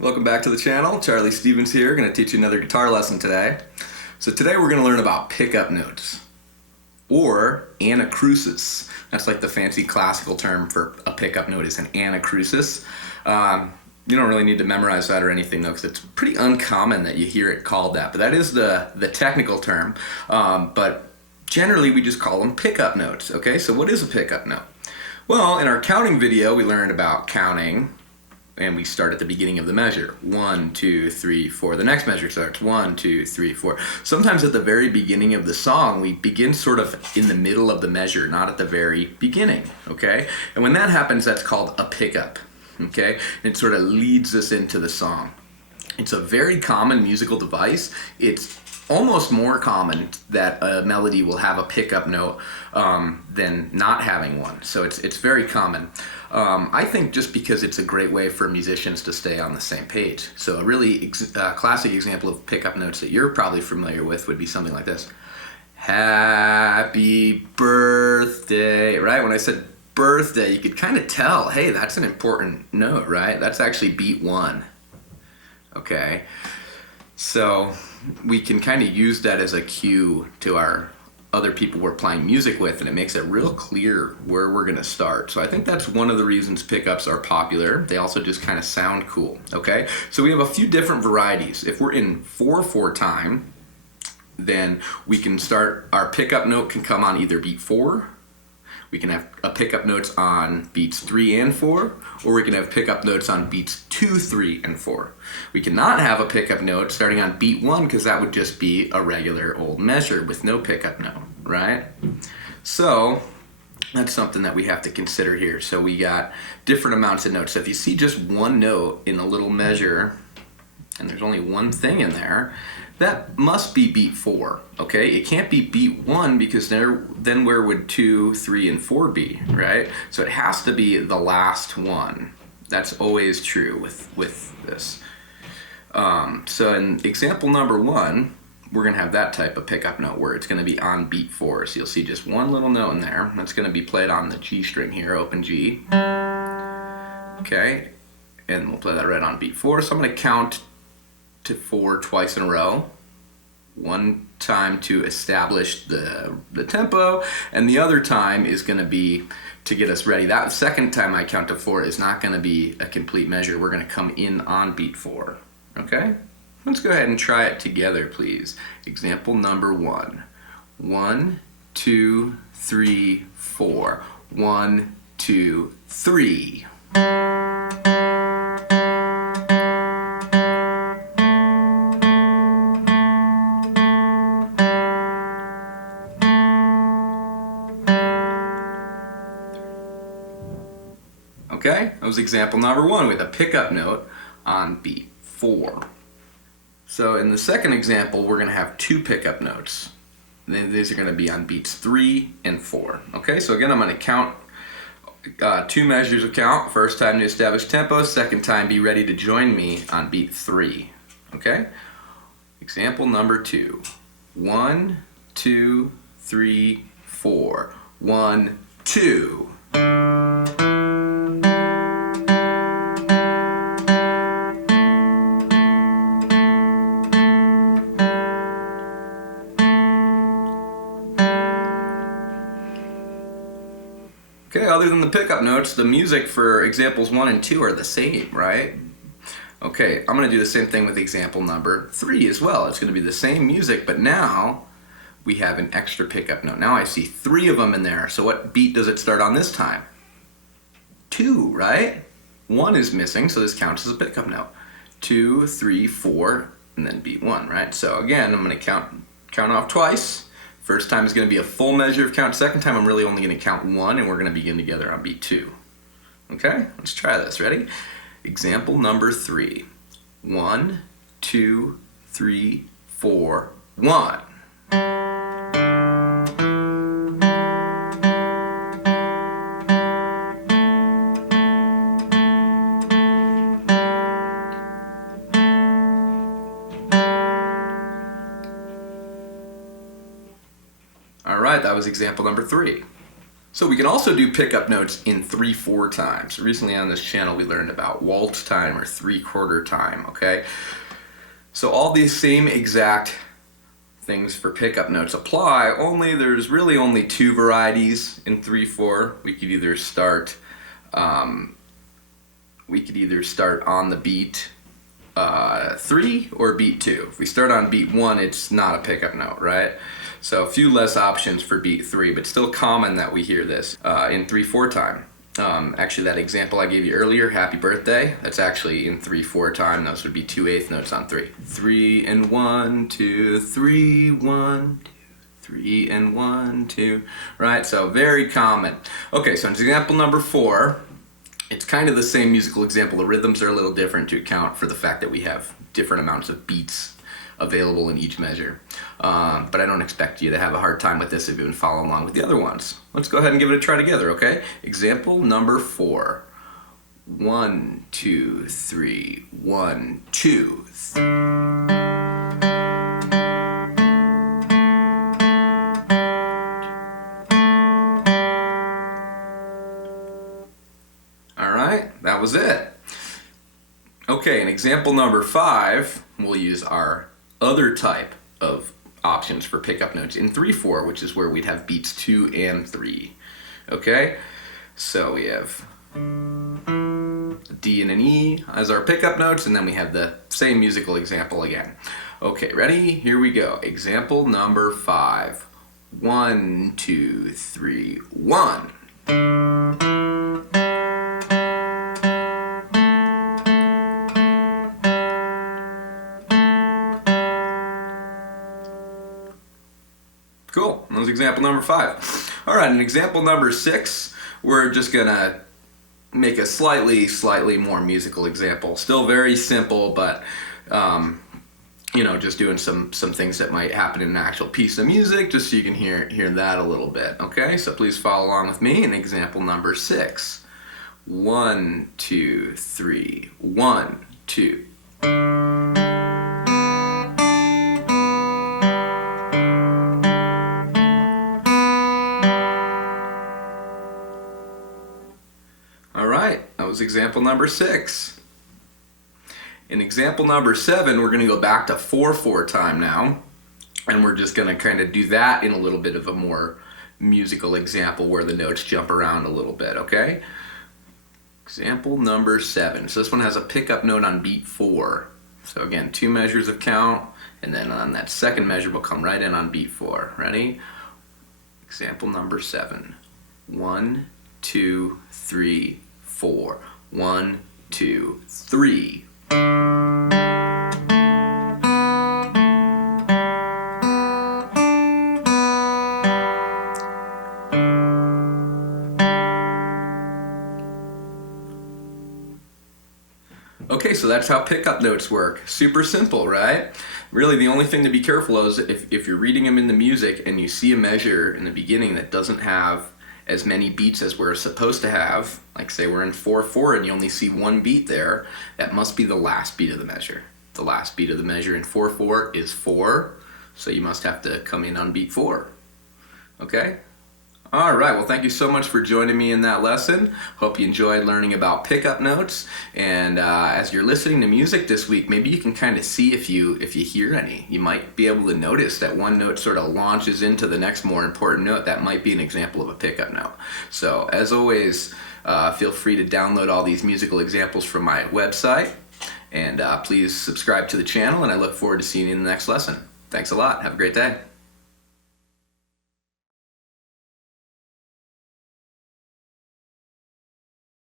Welcome back to the channel. Charlie Stevens here, going to teach you another guitar lesson today. So today we're going to learn about pickup notes, or anacrusis. That's like the fancy classical term for a pickup note is an anacrusis. You don't really need to memorize that or anything though, because it's pretty uncommon that you hear it called that, but that is the technical term. But generally we just call them pickup notes. Okay, so what is a pickup note? Well, in our counting video we learned about counting, and we start at the beginning of the measure. 1, 2, 3, 4. The next measure starts 1, 2, 3, 4. Sometimes at the very beginning of the song, we begin sort of in the middle of the measure, not at the very beginning, okay? And when that happens, that's called a pickup, okay? And it sort of leads us into the song. It's a very common musical device. It's almost more common that a melody will have a pickup note than not having one. So it's very common. I think just because it's a great way for musicians to stay on the same page. So a really classic example of pickup notes that you're probably familiar with would be something like this. Happy birthday, right? When I said birthday, you could kind of tell, hey, that's an important note, right? That's actually beat 1, okay? So we can kind of use that as a cue to our other people we're playing music with, and it makes it real clear where we're going to start. So I think that's one of the reasons pickups are popular. They also just kind of sound cool, okay? So we have a few different varieties. If we're in 4/4 time, then we can start, our pickup note can come on either beat 4, we can have a pickup notes on beats 3 and 4, or we can have pickup notes on beats 2, 3, and 4. We cannot have a pickup note starting on beat 1 because that would just be a regular old measure with no pickup note, right? So that's something that we have to consider here. So we got different amounts of notes. So if you see just one note in a little measure and there's only one thing in there, that must be beat 4, okay? It can't be beat 1 because then where would 2, 3, and 4 be, right? So it has to be the last one. That's always true with this. So in example number 1, we're gonna have that type of pickup note where it's gonna be on beat 4. So you'll see just one little note in there. That's gonna be played on the G string here, open G. Okay, and we'll play that right on beat 4. So I'm gonna count to 4 twice in a row. One time to establish the tempo, and the other time is going to be to get us ready. That second time I count to 4 is not going to be a complete measure. We're going to come in on beat 4. Okay? Let's go ahead and try it together, please. Example number 1. 1, 2, 3, 4. 1, 2, 3. Okay, that was example number 1 with a pickup note on beat 4. So in the second example, we're going to have 2 pickup notes. These are going to be on beats 3 and 4. Okay, so again, I'm going to count 2 measures of count. First time to establish tempo, second time be ready to join me on beat 3. Okay, example number 2. 1, 2, 3, 4. 1, 2. Okay, other than the pickup notes, the music for examples 1 and 2 are the same, right? Okay, I'm going to do the same thing with example number 3 as well. It's going to be the same music, but now we have an extra pickup note. Now I see 3 of them in there. So what beat does it start on this time? 2, right? 1 is missing, so this counts as a pickup note. 2, 3, 4, and then beat 1, right? So again, I'm going to count off twice. First time is going to be a full measure of count. Second time I'm really only going to count 1, and we're going to begin together on beat 2. Okay, let's try this. Ready? Example number 3. 1, 2, 3, 4, 1. All right, that was example number 3. So we can also do pickup notes in 3/4 time. So recently on this channel we learned about waltz time or 3/4 time, okay? So all these same exact things for pickup notes apply, only there's really only two varieties in 3/4. We could either start on the beat 3 or beat 2. If we start on beat 1, it's not a pickup note, right? So a few less options for beat 3, but still common that we hear this in 3/4 time. Actually, that example I gave you earlier, happy birthday, that's actually in 3/4 time. Those would be 2/8 notes on 3. 3 and 1, 2, 3, 1, 2, 3 and 1, 2, right? So very common. Okay, so in example number 4, it's kind of the same musical example. The rhythms are a little different to account for the fact that we have different amounts of beats available in each measure. But I don't expect you to have a hard time with this if you've been following along with the other ones. Let's go ahead and give it a try together, okay? Example number 4. 1, 2, 3, 1, 2. All right, that was it. Okay, in example number 5, we'll use our other type of options for pickup notes in 3/4, which is where we'd have beats 2 and 3. Okay, so we have a D and an E as our pickup notes, and then we have the same musical example again. Okay, ready? Here we go. Example number 5. 1, 2, 3, 1. Cool, that was example number 5. All right, in example number 6, we're just gonna make a slightly more musical example. Still very simple, but you know, just doing some things that might happen in an actual piece of music, just so you can hear that a little bit. Okay, so please follow along with me in example number 6. 1, 2, 3, 1, 2. All right, that was example number 6. In example number 7, we're going to go back to 4/4 time now, and we're just going to kind of do that in a little bit of a more musical example where the notes jump around a little bit, okay? Example number 7. So this one has a pickup note on beat 4. So again, 2 measures of count, and then on that second measure we'll come right in on beat 4. Ready? Example number 7. 1, 2, 3, 4. 1, 2, 3. Okay, so that's how pickup notes work. Super simple, right? Really, the only thing to be careful of is if you're reading them in the music and you see a measure in the beginning that doesn't have as many beats as we're supposed to have, like say we're in 4/4 and you only see 1 beat there, that must be the last beat of the measure. The last beat of the measure in 4/4 is 4, so you must have to come in on beat 4. Okay? All right, well, thank you so much for joining me in that lesson. Hope you enjoyed learning about pickup notes. And as you're listening to music this week, maybe you can kind of see if you hear any. You might be able to notice that one note sort of launches into the next more important note. That might be an example of a pickup note. So as always, feel free to download all these musical examples from my website. And please subscribe to the channel, and I look forward to seeing you in the next lesson. Thanks a lot. Have a great day.